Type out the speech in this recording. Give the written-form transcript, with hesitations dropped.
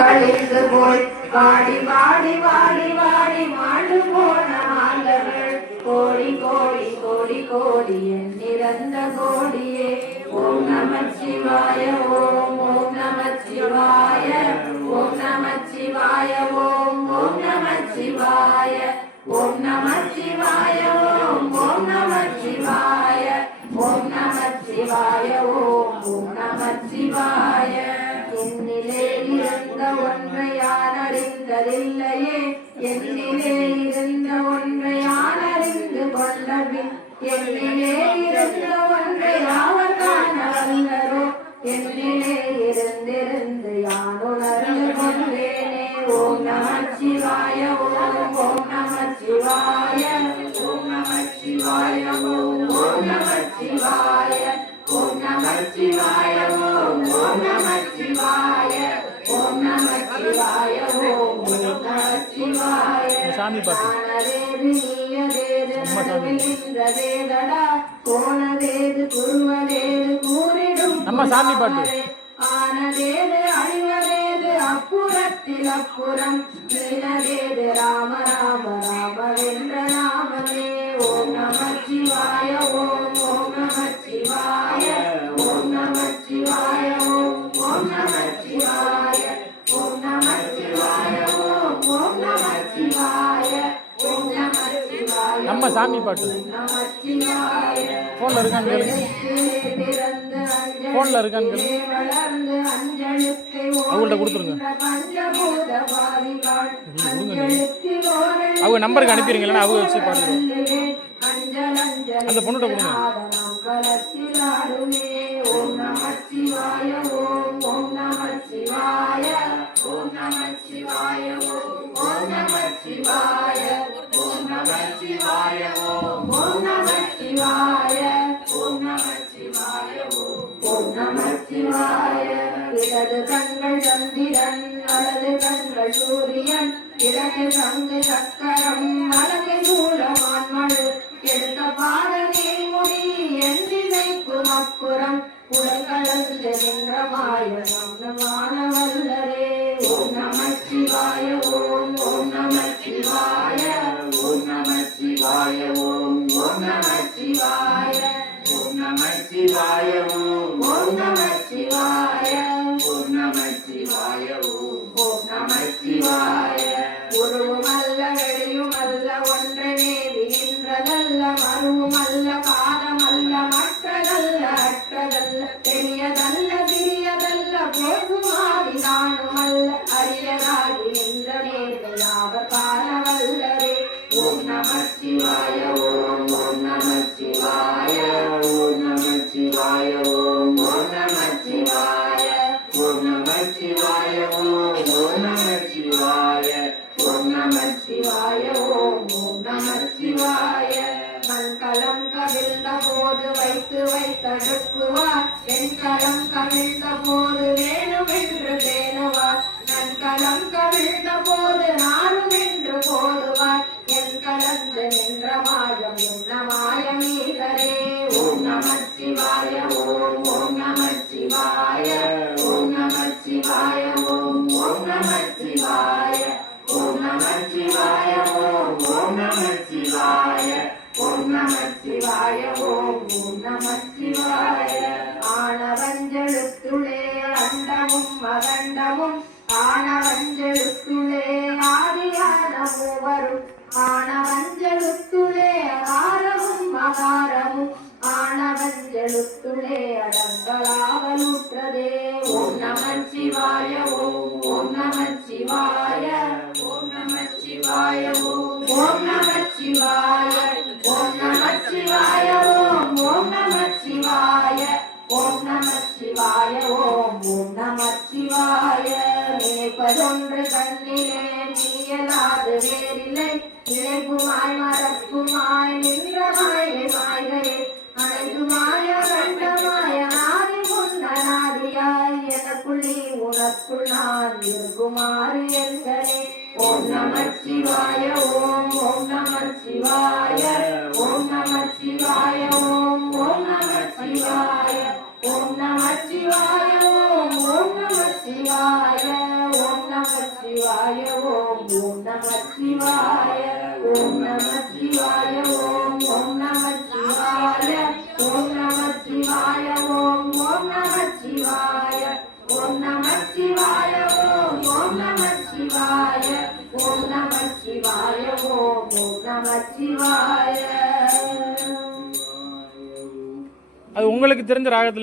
கழிந்து போய் வாடி வாடி வாடி வாடி மாண்டு போன மாந்தர்கள் கோடி கோடி கோடி கோடி எண்ணிறந்த கோடியே. ஓம் நமச்சிவாய ஓம் ஓம் நமச்சிவாய ஓம் நமச்சிவாய ஓம் ஓம் நமச்சிவாய ஓம் நமச்சிவாய ஓம் ஓம் நமச்சிவாய ஓம் நமச்சிவாய ஓம் ஓம் நமச்சிவாய. என்னிலே இருந்த ஒன்றை யான் அறிந்ததில்லையே, என்னிலே இருந்த ஒன்றை யான் அறிந்து கொண்டபின் என்னிலே இருந்த ஒன்றை யாவர் காண வல்லரோ, என்னிலே இருந்திருந்து யான் உணர்ந்து கொண்டேனே. ஓம் நமச்சிவாய ஓம் ஓம் நமச்சிவாய ஓம் நமச்சிவாய ஓம் ஓம் நமச்சிவாய ஓம் நமச்சிவாய ஓம் ஓம் நமச்சிவாய ஓம் நமச்சிவாய ஓம் ஓம் நமச்சிவாய. சாமி பாட்டு போனதேது குருவதேது கூறிடும் நம்ம சாமி பாட்டு. ஆனதேது அழிவதேது அப்புறத்தில் அப்புறம் நீனதேது ராம ராம ராமவென்ற நாமமே. ஓம் நமச்சிவாய ஓம் ஓம் நமச்சிவாய ஓம் நமச்சிவாய ஓம் ஓம் நமச்சிவாய ஓம் நமச்சிவாய ஓம் ஓம் நமச்சிவாய ஓம் நமச்சிவாய. நம்ம சாமி பாட்டு நமச்சிவாய. போன்ல இருக்கான்னு போன்ல இருக்கான்னு அவங்கள்ட்ட கொடுத்துருங்க. அவங்க நம்பருக்கு அனுப்பிடுங்களா, அவங்க வச்சு பாருங்க. அந்த பொண்ணுகிட்ட கொடுங்க. ஓம் நமச்சிவாய ஓம் ஓம் நமச்சிவாய ஓம் நமச்சிவாய ஓம் ஓம் நமச்சிவாய ஓம் நமச்சிவாய ஓம் ஓம் நமச்சிவாய ஓம் நமச்சிவாய ஓம் நமச்சிவாய. இடது கண்கள் சந்திரன் வலது கண்கள் சூரியன் இடது சங்கு சக்கரம் வலது சூலமான் மழு எடுத்த பாடனே முடி என்றினைக்கும் அப்புறம் உடல் கலந்து நின்ற மாயமான வல்லரே. ஓம் நமச்சிவாய ஓம் ஓம் நமச்சிவாய ஓம் நமச்சிவாய ஓம் ஓம் நமச்சிவாய ஓம் நமச்சிவாய ஓம் ஓம் நமச்சிவாய ஓம் நமச்சிவாய ஓம் ஓம் நமச்சிவாய. உருவுமல்ல வெளியுமல்ல ஒன்றை மேவி நின்றதல்ல மருவுமல்ல காலமல்ல மற்றதல்ல அற்றதல்ல பெரியதல்ல சிறியதல்ல போதுமாவி நானுமல்ல அரியதாகி நின்ற நேர்மையாவர் காண வல்லரே. ஓம் நமச்சிவாய ஓம் ஓம் நமச்சிவாய ஓம் நமச்சிவாய ஓம் ஓம் நமச்சிவாய ஓம் நமச்சிவாய ஓம் ஓம் நமச்சிவாய ஓம் நமச்சிவாய ஓம் ஓம் நமச்சிவாய. மண்கலம் கவிழ்ந்த போது வைத்து வைத்தடுக்குவார், வெண்கலம் கவிழ்ந்த போது வேணுமென்று தேனுவார், நன்கலம் கவிழ்ந்த போது நானும் என்று போதுவார், என் கலந்து நின்ற மாயம் என்ன மாயமீகரே. ஓம் நமச்சிவாய ஓம் ஓம் நமச்சிவாய ஓம் நமச்சிவாய ஓம் ஓம் நமச்சிவாய ஓம் நமச்சிவாய ஓம் ஓம் நமச்சிவாய ஓம் நமச்சிவாய ஓம் ஓம் நமச்சிவாய. ஆனவஞ்செழுத்துளே அண்டமும் அகண்டமும் ஆனவஞ்செழுத்துளே ஆதியான மூவரும் ஆனவஞ்செழுத்துளே ஆரமும் அகாரமும் ஆனவஞ்செழுத்துளே அடங்களாவலுற்றதே. ஓம் நமச்சிவாய ஓம் ஓம் நமச்சிவாய ஓம் நமச்சிவாய ஓம் ஓம் நமச்சிவாய ஓம் நமச்சிவாய ஓம் ஓம் நமச்சிவாய ஓம் நமச்சிவாய ஓம் ஓம் நமச்சிவாய. நினைப்பதொன்று கண்ணிலே நீயலாது வேறில்லை, நினைப்புமாய் மறப்புமாய் நின்ற மாயை மாய்களே அனைத்துமாய கண்டமாய ஆதி முன்னநாதியாய் எனக்குள் நீ உனக்குள் நான் இருக்குமாறு என்களே. ஓம் நமச்சிவாய ஓம் ஓம் நமச்சிவாய ஓம் நமச்சிவாய ஓம் ஓம் நமச்சிவாய ஓம் நமச்சிவாய ஓம் ஓம் நமச்சிவாய ஓம் சிவாய ஓம் ஓம் நம சிவாய ஓம் நம சிவாய ஓம் ஓம் நம சிவாய ஓம் நம சிவாய ஓம் ஓம் நம சிவாய ஓம் நம சிவாய ஓம் ஓம் நம சிவாய ஓம் நம சிவாய ஓம் ஓம் நம சிவாய. அது உங்களுக்கு தெரிஞ்ச ராகத்துல